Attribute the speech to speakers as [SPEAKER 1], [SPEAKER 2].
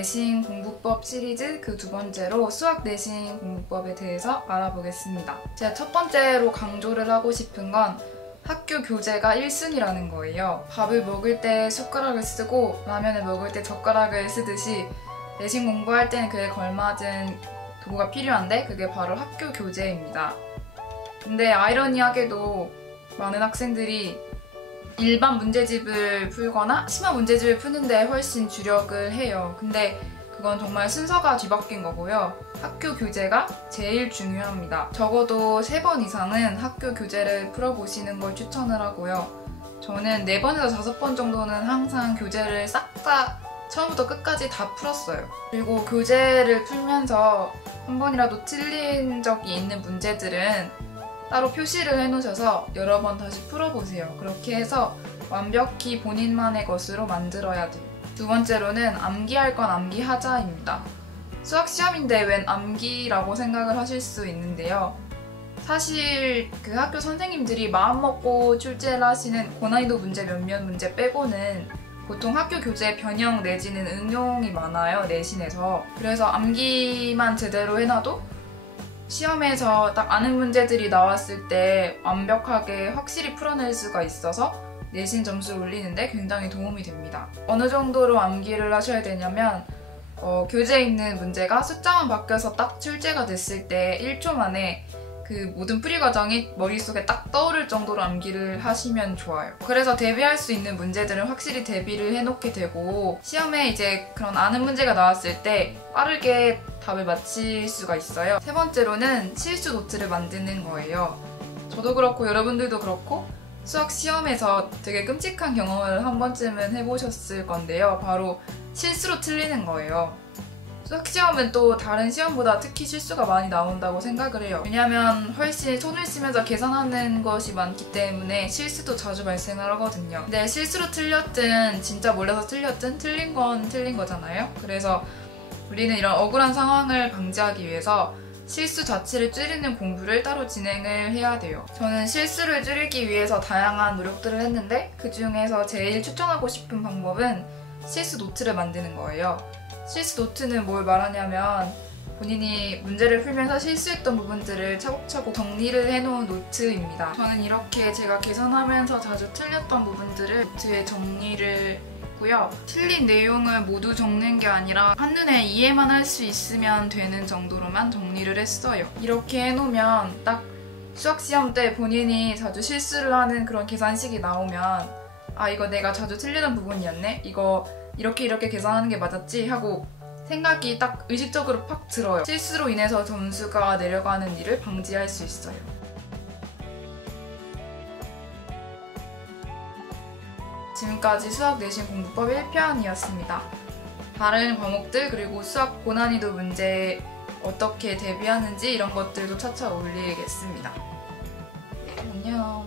[SPEAKER 1] 내신 공부법 시리즈 그 두 번째로 수학 내신 공부법에 대해서 알아보겠습니다. 제가 첫 번째로 강조를 하고 싶은 건 학교 교재가 1순위라는 거예요. 밥을 먹을 때 숟가락을 쓰고 라면을 먹을 때 젓가락을 쓰듯이 내신 공부할 때는 그에 걸맞은 도구가 필요한데 그게 바로 학교 교재입니다. 근데 아이러니하게도 많은 학생들이 일반 문제집을 풀거나 심화 문제집을 푸는데 훨씬 주력을 해요. 근데 그건 정말 순서가 뒤바뀐 거고요. 학교 교재가 제일 중요합니다. 적어도 세번 이상은 학교 교재를 풀어보시는 걸 추천을 하고요. 저는 네 번에서 다섯 번 정도는 항상 교재를 싹 다 처음부터 끝까지 다 풀었어요. 그리고 교재를 풀면서 한 번이라도 틀린 적이 있는 문제들은 따로 표시를 해놓으셔서 여러 번 다시 풀어보세요. 그렇게 해서 완벽히 본인만의 것으로 만들어야 돼요. 두 번째로는 암기할 건 암기하자입니다. 수학 시험인데 웬 암기라고 생각을 하실 수 있는데요. 사실 그 학교 선생님들이 마음먹고 출제를 하시는 고난이도 문제 몇몇 문제 빼고는 보통 학교 교재 변형 내지는 응용이 많아요, 내신에서. 그래서 암기만 제대로 해놔도 시험에서 딱 아는 문제들이 나왔을 때 완벽하게 확실히 풀어낼 수가 있어서 내신 점수를 올리는데 굉장히 도움이 됩니다. 어느 정도로 암기를 하셔야 되냐면 어, 교재에 있는 문제가 숫자만 바뀌어서 딱 출제가 됐을 때 1초 만에 그 모든 풀이 과정이 머릿속에 딱 떠오를 정도로 암기를 하시면 좋아요. 그래서 대비할 수 있는 문제들은 확실히 대비를 해놓게 되고 시험에 이제 그런 아는 문제가 나왔을 때 빠르게 답을 맞힐 수가 있어요. 세 번째로는 실수 노트를 만드는 거예요. 저도 그렇고 여러분들도 그렇고 수학 시험에서 되게 끔찍한 경험을 한 번쯤은 해보셨을 건데요. 바로 실수로 틀리는 거예요. 수학 시험은 또 다른 시험보다 특히 실수가 많이 나온다고 생각을 해요. 왜냐하면 훨씬 손을 쓰면서 계산하는 것이 많기 때문에 실수도 자주 발생을 하거든요. 근데 실수로 틀렸든 진짜 몰라서 틀렸든 틀린 건 틀린 거잖아요. 그래서 우리는 이런 억울한 상황을 방지하기 위해서 실수 자체를 줄이는 공부를 따로 진행을 해야 돼요. 저는 실수를 줄이기 위해서 다양한 노력들을 했는데 그 중에서 제일 추천하고 싶은 방법은 실수 노트를 만드는 거예요. 실수 노트는 뭘 말하냐면 본인이 문제를 풀면서 실수했던 부분들을 차곡차곡 정리를 해놓은 노트입니다. 저는 이렇게 제가 계산하면서 자주 틀렸던 부분들을 노트에 정리를 했고요. 틀린 내용을 모두 적는 게 아니라 한눈에 이해만 할 수 있으면 되는 정도로만 정리를 했어요. 이렇게 해놓으면 딱 수학시험 때 본인이 자주 실수를 하는 그런 계산식이 나오면 아 이거 내가 자주 틀리던 부분이었네? 이거 이렇게 이렇게 계산하는 게 맞았지? 하고 생각이 딱 의식적으로 팍 들어요. 실수로 인해서 점수가 내려가는 일을 방지할 수 있어요. 지금까지 수학 내신 공부법 1편이었습니다. 다른 과목들 그리고 수학 고난이도 문제 어떻게 대비하는지 이런 것들도 차차 올리겠습니다. 안녕.